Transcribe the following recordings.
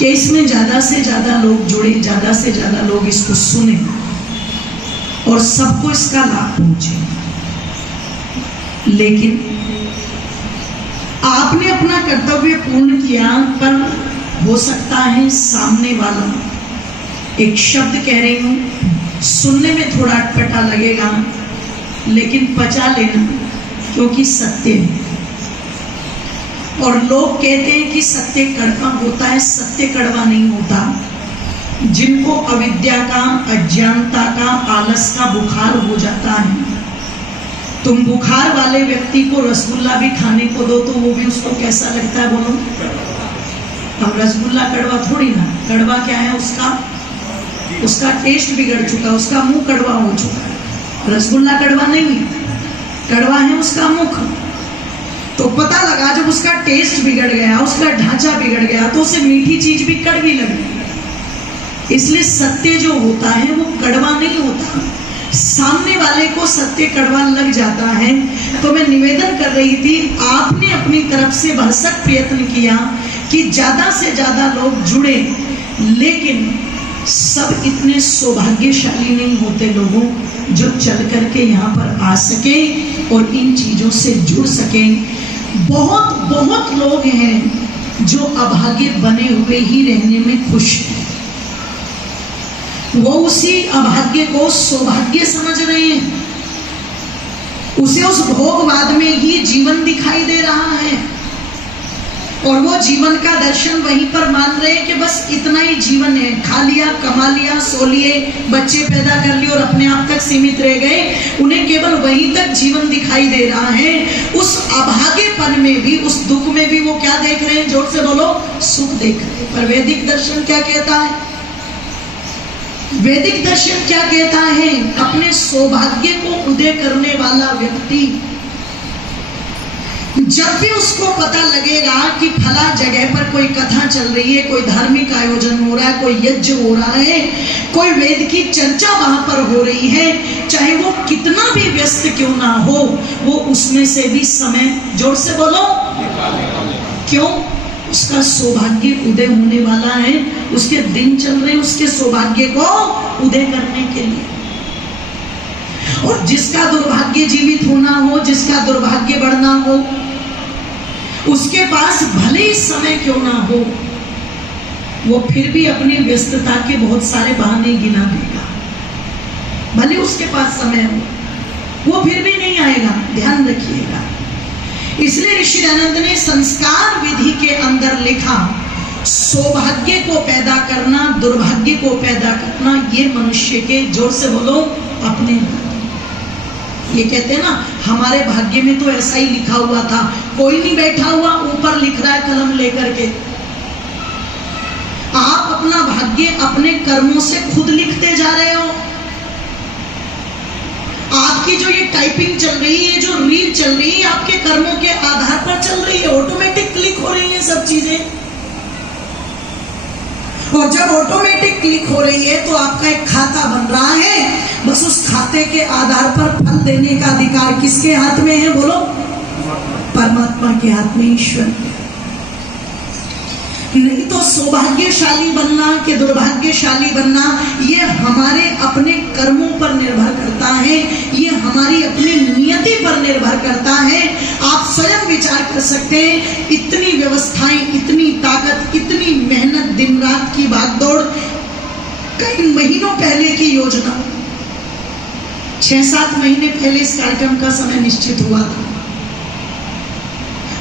कि इसमें ज़्यादा से ज़्यादा लोग जुड़े, ज़्यादा से ज़्यादा लोग इसको सुने और सबको इसका लाभ पहुंचे। लेकिन आपने अपना कर्तव्य पूर्ण किया, पर हो सकता है सामने वाला एक शब्द कह रही हूं, सुनने में थोड़ा अटपटा लगेगा, लेकिन पचा लेना, क्योंकि सत्य है। और लोग कहते हैं कि सत्य कड़वा होता है, सत्य कड़वा नहीं होता। जिनको अविद्या का, अज्ञानता का, आलस का बुखार हो जाता है, तुम बुखार वाले व्यक्ति को रसगुल्ला भी खाने को दो तो वो भी उसको कैसा लगता है बोलो? अब रसगुल्ला कड़वा थोड़ी ना, कड़वा क्या है, उसका टेस्ट बिगड़ चुका, उसका मुंह कड़वा हो चुका है। रसगुल्ला कड़वा नहीं है, कड़वा है उसका मुख। तो पता लगा जब उसका टेस्ट बिगड़ गया, उसका ढांचा बिगड़ गया, तो उसे मीठी चीज भी कड़वी लगी। इसलिए सत्य जो होता है वो कड़वा नहीं होता। सामने वाले को सत्य कड़वा लग जाता है। तो मैं निवेदन कर रही थी, आपने अपनी तरफ से भरसक प्रयत्न किया कि ज्यादा से ज्यादा लोग जुड़े, लेकिन सब इतने सौभाग्यशाली नहीं होते लोगों जो चल करके यहाँ पर आ सके और इन चीजों से जुड़ सके। बहुत बहुत लोग हैं जो अभागे बने हुए ही रहने में खुश हैं। वो उसी अभाग्य को सौभाग्य समझ रहे हैं, उसे उस भोगवाद में ही जीवन दिखाई दे रहा है और वो जीवन का दर्शन वहीं पर मान रहे हैं कि बस इतना ही जीवन है, खा लिया, कमा लिया, सो लिए, बच्चे पैदा कर लिए और अपने आप तक सीमित रह गए। उन्हें केवल वहीं तक जीवन दिखाई दे रहा है। उस अभागेपन में भी, उस दुख में भी वो क्या देख रहे हैं? जोर से बोलो, सुख देख रहे हैं। पर वैदिक दर्शन क्या कहता है? वैदिक दर्शन क्या कहता है? अपने सौभाग्य को उदय करने वाला व्यक्ति जब भी उसको पता लगेगा कि फला जगह पर कोई कथा चल रही है, कोई धार्मिक आयोजन हो रहा है, कोई यज्ञ हो रहा है, कोई वेद की चर्चा वहां पर हो रही है, चाहे वो कितना भी व्यस्त क्यों ना हो, वो उसमें से भी समय, जोर से बोलो, क्यों? उसका सौभाग्य उदय होने वाला है, उसके दिन चल रहे हैं उसके सौभाग्य को उदय करने के लिए। और जिसका दुर्भाग्य जीवित होना हो, जिसका दुर्भाग्य बढ़ना हो, उसके पास भले ही समय क्यों ना हो, वो फिर भी अपनी व्यस्तता के बहुत सारे बहाने गिना देगा। भले उसके पास समय हो, वो फिर भी नहीं आएगा, ध्यान रखिएगा। इसलिए ऋषि दयानंद ने संस्कार विधि के अंदर लिखा, सौभाग्य को पैदा करना, दुर्भाग्य को पैदा करना, ये मनुष्य के, जोर से बोलो, अपने। ये कहते हैं ना, हमारे भाग्य में तो ऐसा ही लिखा हुआ था, कोई नहीं बैठा हुआ ऊपर लिख रहा है कलम लेकर के। आप अपना भाग्य अपने कर्मों से खुद लिखते जा रहे हो। आपकी जो ये टाइपिंग चल रही है, जो रील चल रही है, आपके कर्मों के आधार पर चल रही है, ऑटोमेटिक क्लिक हो रही है सब चीजें। और जब ऑटोमेटिक क्लिक हो रही है तो आपका एक खाता बन रहा है, बस उस खाते के आधार पर फल देने का अधिकार किसके हाथ में है? बोलो, परमात्मा के हाथ में, ईश्वर। नहीं तो सौभाग्यशाली बनना कि दुर्भाग्यशाली बनना, ये हमारे अपने कर्मों पर निर्भर करता है, ये हमारी अपनी नियति पर निर्भर करता है। आप स्वयं विचार कर सकते हैं, इतनी व्यवस्थाएं, इतनी ताकत, इतनी मेहनत, दिन रात की भागदौड़, कई महीनों पहले की योजना, 6-7 महीने पहले इस कार्यक्रम का समय निश्चित हुआ था।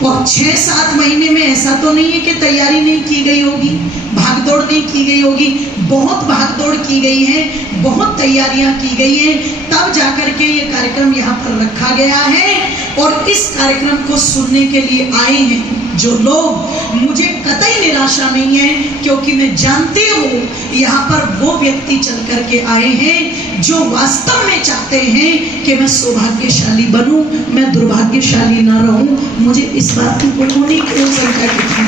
और 6-7 महीने में ऐसा तो नहीं है कि तैयारी नहीं की गई होगी, भागदौड़ नहीं की गई होगी, बहुत भागदौड़ की गई है, बहुत तैयारियां की गई है, तब जाकर के ये कार्यक्रम यहाँ पर रखा गया है। और इस कार्यक्रम को सुनने के लिए आए हैं जो लोग, मुझे कतई निराशा नहीं है, क्योंकि मैं जानती हूँ यहाँ पर वो व्यक्ति चल करके आए हैं जो वास्तव में चाहते हैं कि मैं सौभाग्यशाली बनूं, मैं दुर्भाग्यशाली ना रहूं। मुझे इस बात की कोई शंका नहीं,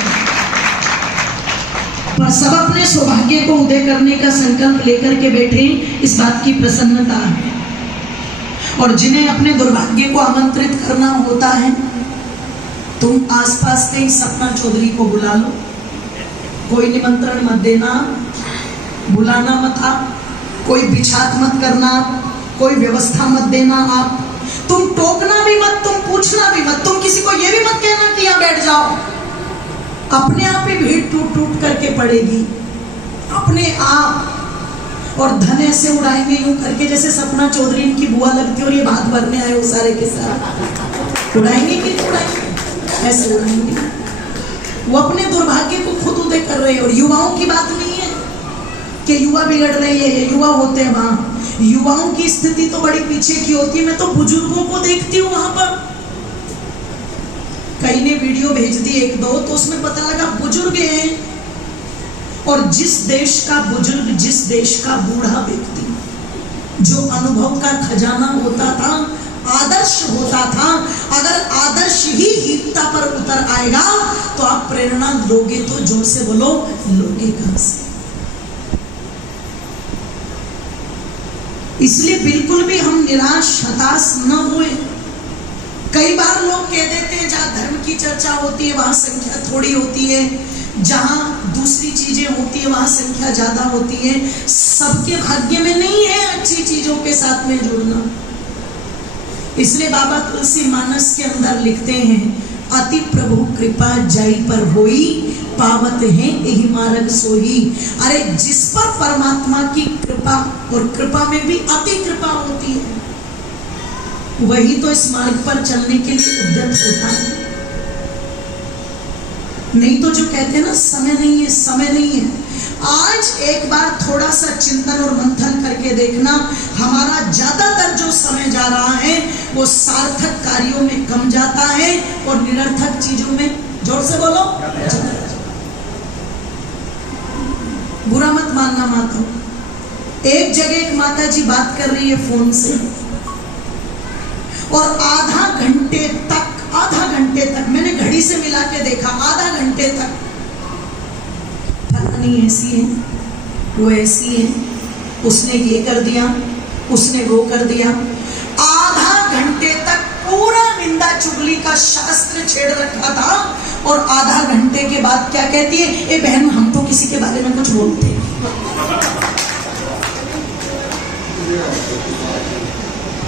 पर सब अपने सौभाग्य को उदय करने का संकल्प लेकर के बैठे, इस बात की प्रसन्नता है। और जिन्हें अपने दुर्भाग्य को आमंत्रित करना होता है, तुम आसपास के सपना चौधरी को बुला लो, कोई निमंत्रण मत देना, बुलाना मत आप, कोई बिछात मत करना, कोई व्यवस्था मत देना आप, तुम टोकना भी मत, तुम पूछना भी मत, तुम किसी को ये भी मत कहना कि यहाँ बैठ जाओ। अपने आप ही भीड़ टूट टूट करके पड़ेगी, अपने आप। और धन ऐसे उड़ाएंगे यूं करके जैसे सपना चौधरी इनकी बुआ लगती है और ये भात भरने आए हो सारे के सारे। उड़ाएंगे कि नहीं उड़ाएंगे? ऐसे उड़ाएंगे। वो अपने दुर्भाग्य को खुद उदय कर रहे हैं। और युवाओं की बात नहीं है कि युवा बिगड़ रहे हैं, ये युवा होते हैं वहां। युवाओं की स्थिति तो बड़ी पीछे की होती है। मैं तो बुजुर्गों को देखती हूँ वहां पर, कई ने वीडियो भेज दी एक दो, तो उसमें पता लगा बुजुर्ग हैं। और जिस देश का बुजुर्ग, जिस देश का बूढ़ा व्यक्ति जो अनुभव का खजाना होता था, आदर्श होता था, अगर आदर्श ही हीनता पर उतर आएगा तो आप प्रेरणा लोगे तो जोर से बोलो, लोगे कहां से? इसलिए बिल्कुल भी हम निराश हताश न हुए। कई बार लोग कह देते हैं जहां धर्म की चर्चा होती है वहां संख्या थोड़ी होती है, जहां दूसरी चीजें होती है वहां संख्या ज्यादा होती है। सबके भाग्य में नहीं है अच्छी चीजों के साथ में जुड़ना। इसलिए बाबा तुलसी मानस के अंदर लिखते हैं, अति प्रभु कृपा जाई पर होई, पावत है यही मार्ग सोई। अरे जिस पर परमात्मा की कृपा, और कृपा में भी अति कृपा होती है, वही तो इस मार्ग पर चलने के लिए उद्यत होता है। नहीं तो जो कहते हैं ना समय नहीं है, समय नहीं है। आज एक बार थोड़ा सा चिंतन और मंथन करके देखना, हमारा ज्यादातर जो समय जा रहा है वो सार्थक कार्यों में कम जाता है और निरर्थक चीजों में, जोर से बोलो, बुरा मत मानना माता। एक जगह एक माता जी बात कर रही है फोन से, और आधा घंटे तक मैंने घड़ी से मिला के देखा, आधा घंटे तक फलानी ऐसी है, वो ऐसी है, उसने ये कर दिया, उसने वो कर दिया। आधा घंटे तक पूरा निंदा चुगली का शास्त्र छेड़ रखा था, और आधा घंटे के बाद क्या कहती है, ए बहन हम तो किसी के बारे में कुछ बोलते हैं।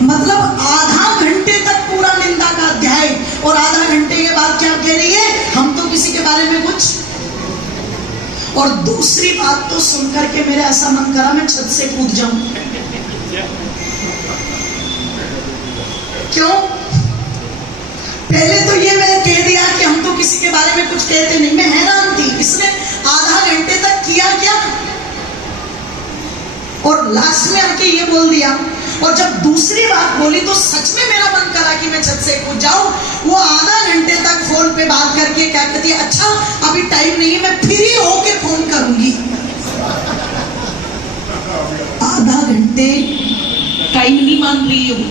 मतलब आधा घंटे तक पूरा निंदा का अध्याय, और आधा घंटे के बाद क्या कह रही है, हम तो किसी के बारे में कुछ। और दूसरी बात तो सुनकर के मेरा ऐसा मन करा मैं छत से कूद जाऊं। क्यों? पहले तो ये मैंने कह दिया कि हम तो किसी के बारे में कुछ कहते नहीं, मैं हैरान थी इसने आधा घंटे तक किया क्या, और लास्ट में आके ये बोल दिया। और जब दूसरी बात बोली तो सच में मेरा मन करा कि मैं छत से कूद जाऊं। वो आधा घंटे तक फोन पे बात करके क्या कहती है, अच्छा अभी टाइम नहीं है, मैं फ्री होके फोन करूंगी। आधा घंटे टाइम नहीं मान रही है वो,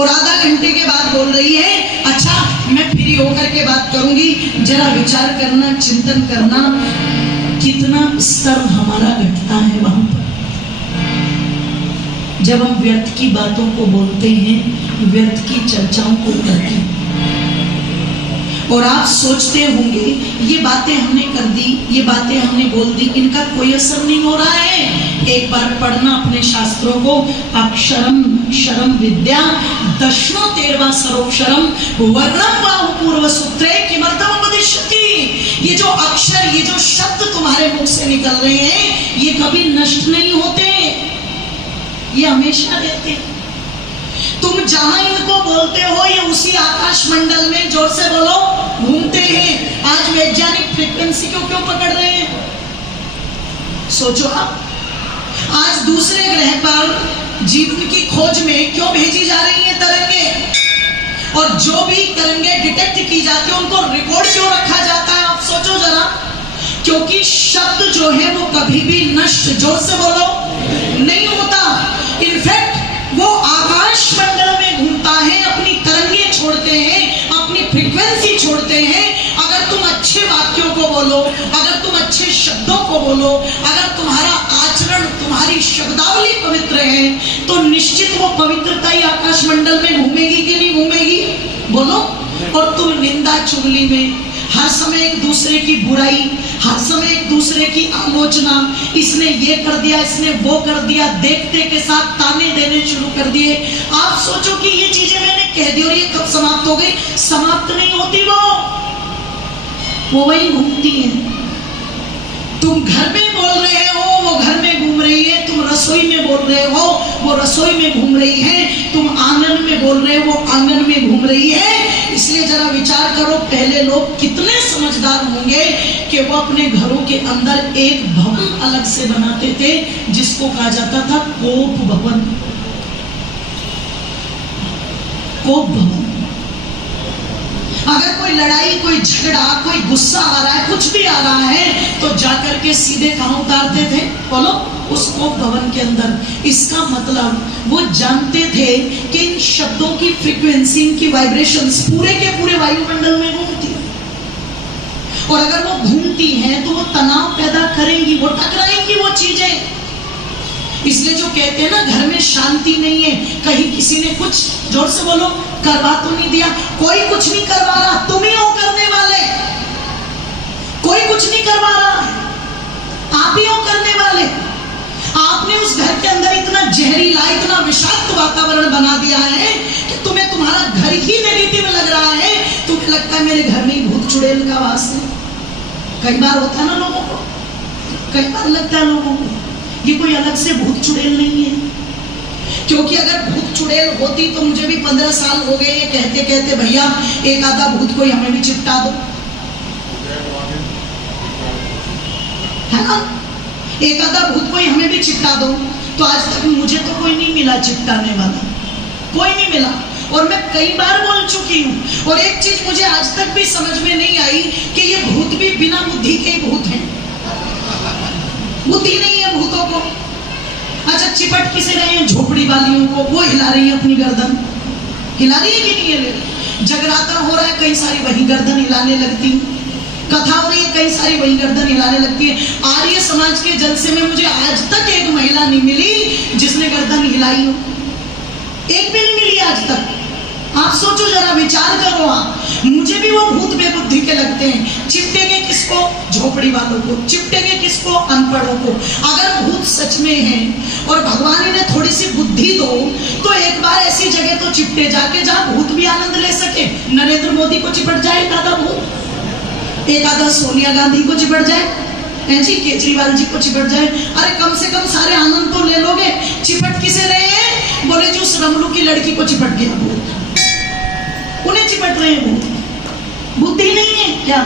और आधा घंटे के बाद बोल रही है अच्छा मैं फ्री होकर के बात करूंगी। जरा विचार करना, चिंतन करना, कितना स्तर हमारा घटता है वहां पर। जब हम व्यर्थ की बातों को बोलते हैं, व्यर्थ की चर्चाओं को करते हैं, और आप सोचते होंगे ये बातें हमने कर दी, ये बातें हमने बोल दी, इनका कोई असर नहीं हो रहा है। एक बार पढ़ना अपने शास्त्रों को, अक्षरम शरम विद्या दशनो तेरवा सरोक्षरम वर्णम बाहु पूर्व सूत्रे किमर्थम उपदिश्यति। ये जो अक्षर, ये जो शब्द तुम्हारे मुख से निकल रहे हैं, ये कभी नष्ट नहीं होते, ये हमेशा रहते हैं। तुम जहां इनको बोलते हो ये उसी आकाश मंडल में, जोर से बोलो, घूमते हैं। आज वैज्ञानिक फ्रीक्वेंसी को क्यों पकड़ रहे हैं? सोचो आप, आज दूसरे ग्रह पर जीवन की खोज में क्यों भेजी जा रही है तरंगे, और जो भी तरंगे डिटेक्ट की जाती है उनको रिकॉर्ड क्यों रखा जाता है? आप सोचो जरा, क्योंकि शब्द जो है वो कभी भी नष्ट, जोर से बोलो, नहीं होता। इनफैक्ट वो आकाश मंडल में घूमता है, अपनी तरंगे छोड़ते हैं, अपनी फ्रीक्वेंसी छोड़ते हैं। अगर तुम अच्छे वाक्यों को बोलो, अगर तुम अच्छे शब्दों को बोलो, अगर तुम्हारा आचरण, तुम्हारी शब्दावली पवित्र है, तो निश्चित वो पवित्रता ही आकाश मंडल में घूमेगी कि नहीं घूमेगी? बोलो। और तुम निंदा चुगली में, हर समय एक दूसरे की बुराई, हर समय एक दूसरे की आलोचना, इसने ये कर दिया, इसने वो कर दिया, देखते के साथ ताने देने शुरू कर दिए। आप सोचो कि ये चीजें मैंने कह दी और ये कब समाप्त हो गई? समाप्त नहीं होती, वो वही घूमती है। तुम घर में बोल रहे हो, वो घर में घूम रही है। तुम रसोई में बोल रहे हो, वो रसोई में घूम रही है। तुम आंगन में बोल रहे हो, वो आंगन में घूम रही है। इसलिए जरा विचार करो, पहले लोग कितने समझदार होंगे कि वो अपने घरों के अंदर एक भवन अलग से बनाते थे जिसको कहा जाता था कोप भवन। कोप भवन। अगर कोई लड़ाई, कोई झगड़ा, कोई गुस्सा आ रहा है, कुछ भी आ रहा है, तो जाकर के सीधे कहां उतारते थे? बोलो, उस कोप भवन के अंदर। इसका मतलब वो जानते थे कि इन शब्दों की फ्रीक्वेंसी, इनकी वाइब्रेशंस पूरे के पूरे वायुमंडल में घूमती है, और अगर वो घूमती हैं तो वो तनाव पैदा करेंगी, वो टकराएंगी वो चीजें। इसलिए जो कहते हैं ना, घर में शांति नहीं है, कहीं किसी ने कुछ, जोर से बोलो, करवा तो नहीं दिया। कोई कुछ नहीं करवा रहा, तुम ही हो करने वाले। कोई कुछ नहीं करवा रहा, आप ही हो करने वाले। आपने उस घर के अंदर इतना जहरीला, इतना विषाक्त वातावरण बना दिया है कि तुम्हें तुम्हारा घर ही नेगेटिव लग रहा है। तुम्हें लगता है मेरे घर में ही भूत चुड़ैल का वास है। कई बार होता है ना लोगों को, कई बार लगता है लोगों को ये कोई अलग से भूत चुड़ैल नहीं है। क्योंकि अगर भूत चुड़ैल होती तो मुझे भी 15 साल हो गए ये कहते कहते, भैया एक आधा भूत कोई हमें भी चिपटा दो, है ना, एक आधा भूत कोई हमें भी चिपटा दो। तो आज तक मुझे तो कोई नहीं मिला चिपटाने वाला, कोई नहीं मिला। और मैं कई बार बोल चुकी हूं। और एक चीज मुझे आज तक भी समझ में नहीं आई कि ये भूत भी बिना बुद्धि के ही भूत हैं। बुद्धि नहीं है भूतों को। अच्छा, चिपट किसे रहे हैं? झोपड़ी वालियों को। वो हिला रही है अपनी गर्दन, हिला रही है कि नहीं है? जगराता हो रहा है, कई सारी वही गर्दन हिलाने लगती। कथा हो रही है, कई सारी वही गर्दन हिलाने लगती है। आर्य समाज के जलसे में मुझे आज तक एक महिला नहीं मिली जिसने गर्दन हिलाई हो, एक भी नहीं मिली आज तक। आप सोचो जरा, विचार करो। आप, मुझे भी वो भूत बेबुद्धि के लगते हैं। चिपटेंगे किसको? झोपड़ी वालों को। चिपटेंगे किसको? अनपढ़ों को। अगर भूत सच में है और भगवान ने थोड़ी सी बुद्धि दो तो एक बार ऐसी जगह तो चिपटे जाके जहां भूत भी आनंद ले सके। नरेंद्र मोदी को चिपट जाए एक आधा भूत, एक आधा सोनिया गांधी को चिपट जाए, जी केजरीवाल जी को चिपट जाए। अरे कम से कम सारे आनंद तो ले लोगे। चिपट किसे रहे हैं? बोले जो उस रमलू की लड़की को चिपट गया भूत, उन्हें चिपट रहे हैं भूत। बुद्धि नहीं है क्या?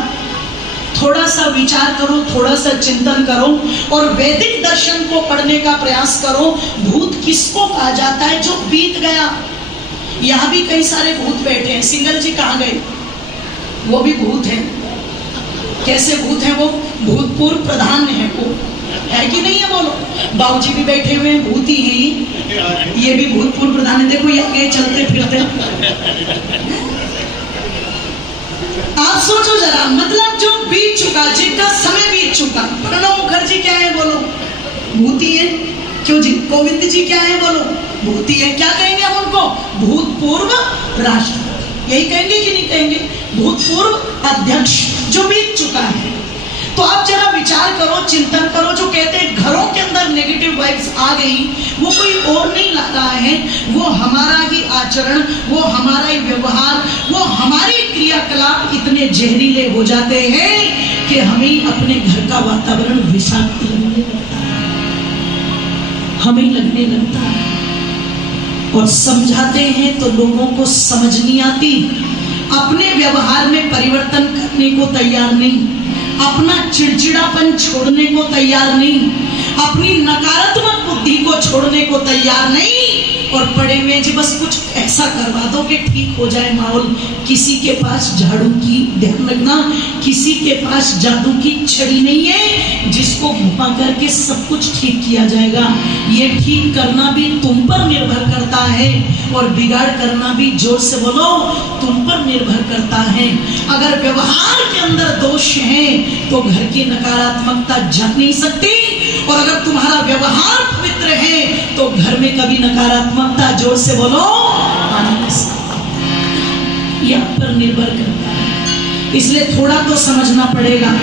थोड़ा सा विचार करो, थोड़ा सा चिंतन करो और वैदिक दर्शन को पढ़ने का प्रयास करो। भूत किसको कहा जाता है? जो बीत गया। यहां भी कई सारे भूत बैठे हैं। सिंगल जी कहां गए? वो भी भूत है। कैसे भूत है वो? भूतपूर्व प्रधान है वो, है कि नहीं है? बोलो। बाबूजी भी बैठे हुए हैं, भूत ही हैं। ये भी भूतपूर्व प्रधान है। देखो ये आगे चलते फिरते। आप सोचो जरा, मतलब जो बीत चुका, जिनका समय बीत चुका। प्रणब मुखर्जी क्या है? बोलो, भूती है। क्यों जी? कोविंद जी क्या है? बोलो, भूती है। क्या कहेंगे हम उनको? भूतपूर्व राष्ट्रपति। यही कहेंगे कि नहीं कहेंगे? भूतपूर्व अध्यक्ष, जो बीत चुका है। तो आप जरा विचार करो, चिंतन करो। जो कहते हैं घरों के अंदर नेगेटिव वाइब्स आ गई, वो कोई और नहीं ला रहा है, वो हमारा ही आचरण, वो हमारा ही व्यवहार, वो हमारे क्रियाकलाप इतने जहरीले हो जाते हैं कि हमें अपने घर का वातावरण विषाक्त लगने लगता है, हमें लगने लगता है। और समझाते हैं तो लोगों को समझ नहीं आती, अपने व्यवहार में परिवर्तन करने को तैयार नहीं, अपना चिड़चिड़ापन छोड़ने को तैयार नहीं, अपनी नकारात्मक बुद्धि को छोड़ने को तैयार नहीं। और पड़े हुए जी बस कुछ ऐसा करवा दो कि ठीक हो जाए माहौल। किसी के पास झाड़ू की, ध्यान रखना, किसी के पास जादू की छड़ी नहीं है जिसको घुमा करके सब कुछ ठीक किया जाएगा। ये ठीक करना भी तुम पर निर्भर करता है और बिगाड़ करना भी, जोर से बोलो, तुम पर निर्भर करता है। अगर व्यवहार के अंदर दोष है तो घर की नकारात्मकता जा नहीं सकती, और अगर तुम्हारा व्यवहार पवित्र है तो घर में कभी नकारात्मकता, जोर से बोलो, आ नहीं सकती। ये आप पर निर्भर करता है। इसलिए थोड़ा तो समझना पड़ेगा।